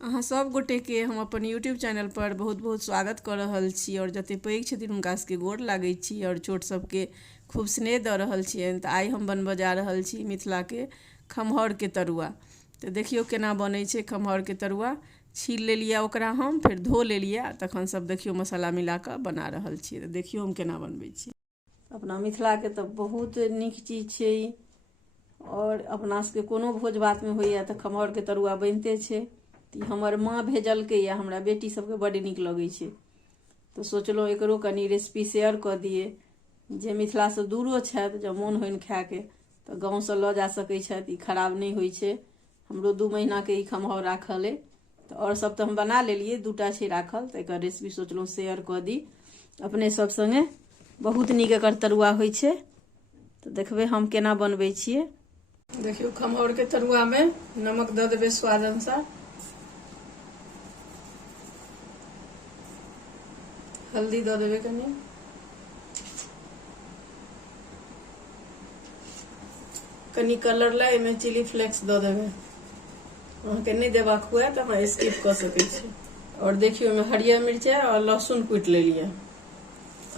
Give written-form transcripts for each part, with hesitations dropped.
अहाँ सब गोटे के हम अपन यूट्यूब चैनल पर बहुत बहुत स्वागत कर रहल छी और जते पैघ छथिन हुनका सबके गोर लागै छी और छोट सबके खूब स्नेह दऽ रहल छियनि। तऽ आइ हम बनबऽ जा रहल छी मिथिला के खमहौर के तरुआ। तऽ देखियौ केना बनै छै खमहौर के तरुआ। छील लेलिए ओकरा हम, फिर धो लेलिए, तखन सब देखियौ मसाला मिला कऽ बना रहल छी। तऽ देखियौ हम केना बनबै छी। अपना मिथिला के तऽ बहुत नीक चीज छै ई, और अपना सबके कोनो भोज भात में होइए तऽ खमहौर के तरुआ बनिते छै। हमर माँ भेजलकै या हमरा बेटी सबके बड्ड नीक लगै छै, तऽ सोचलहुँ एकरो कनी रेसिपी शेयर कऽ दिए। जे मिथिलासँ दूरो छथि, जँ मोन होइन खायके तऽ गाँवसँ लऽ जा सकै छथि। ई खराब नहि होइ छै। हमरो 2 महीनाके ई खमहौर राखल अइ, तऽ और सब तऽ हम बना लेलिए, 2टा छै राखल, तऽ एकर रेसिपी सोचलहुँ शेयर कऽ दी अपने सब संगे। बहुत नीक एकर तरुआ होइ छै, तऽ देखबै हम केना बनबै छियै। देखियौ खमहौरके तरुआमे नमक दऽ देबै स्वाद अनुसार, हल्दी दऽ देबै कनी कलर ला एहिमे चिली फ्लेक्स दऽ देबै। अहाँके नहि देबाक हुए तऽ अहाँ स्किप कऽ सकै छी। और देखियौ ओहिमे हरियर मिरचाइ और लहसुन कुटि लेलिए।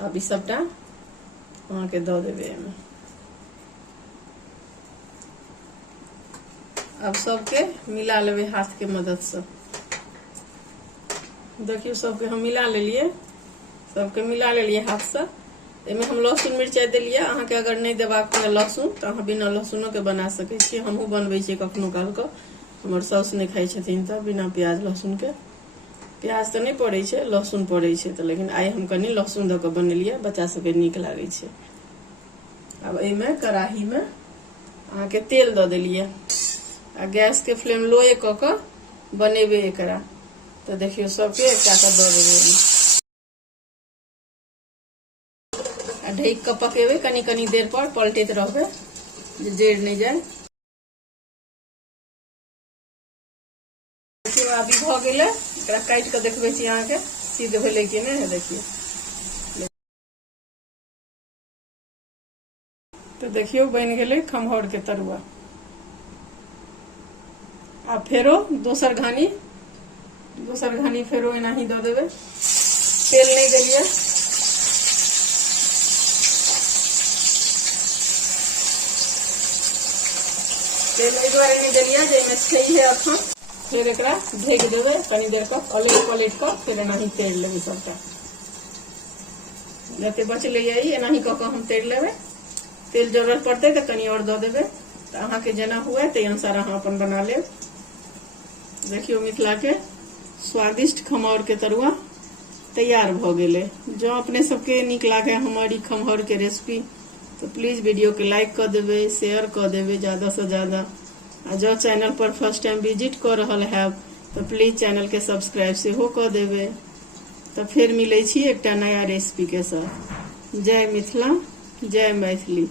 आब ई सबटा अहाँके दऽ देबै एहिमे। अब सबके मिला लेबै हाथ के मदद से। देखियौ सबके हम मिला लेलिए, सबके मिला लेलिए हाथ से। एहिमे हम लहसुन मिरचाइ देलिए। अहाँके अगर नहीं देबाक हुए लहसुन तऽ अहाँ बिना लहसुनो के बना सकै छी। हमहूँ बनबै छियै कखनो काल कऽ, हमर साउस नहीं खाइ छथिन तऽ बिना प्याज लहसुन के। प्याज तऽ नहीं पड़ै छै, लहसुन पड़ै छै, तऽ लेकिन आइ हम कनी लहसुन दऽ कऽ बनेलिए, बच्चा सबके नीक लागै छै। अब एहिमे कढ़ाही में अहाँके तेल दऽ देलिए आ गैस के फ्लेम लोए कऽ कऽ बनेबै एकरा। तऽ देखियौ सबके एकटा कऽ दऽ देबै आ ढक कऽ पकेबै कनी कनी देर पर, पलटैत रहबै जे जैर नहीं जाए। देखियौ आब ई भऽ गेलै। एकरा काटि कऽ देखबै छी अहाँके सिद्ध भेलै कि नहीं। देखियौ तो देखियौ बनि गेलै खमहौर के तरुआ। आ फेरो दोसर घानी फेरो एनाही दऽ देबै। तेल नहीं देलिए, तेल एहि दुआरे नहीं देलिए जे एहिमे छैहे अखन। फिर एकरा ढक देबै कनी देर तक, पलट कऽ फिर एनाही तैर लेबै सबटा। जते बचलै ई एनाही कऽ कऽ हम तैर लेबै। तेल जरूरत पड़तै तऽ कनी और दऽ देबै। तऽ अहाँके जेना हुए ताहि अनुसार अहाँ अपन बना लेब। देखियौ मिथिला के स्वादिष्ट खमहौर के तरुआ तैयार भऽ गेलै। जँ अपने सबके नीक लागे हमर ई खमहौर के रेसिपी तो प्लीज वीडियो के लाइक कऽ देबै, शेयर कऽ देबै ज़्यादा से ज़्यादा। आ जँ चैनल पर फर्स्ट टाइम विजिट कऽ रहल हैब तो प्लीज चैनल के सब्सक्राइब सेहो कऽ देबै। तो फिर मिलै छी एकटा नया रेसिपी के साथ। जय मिथिला, जय मैथिली।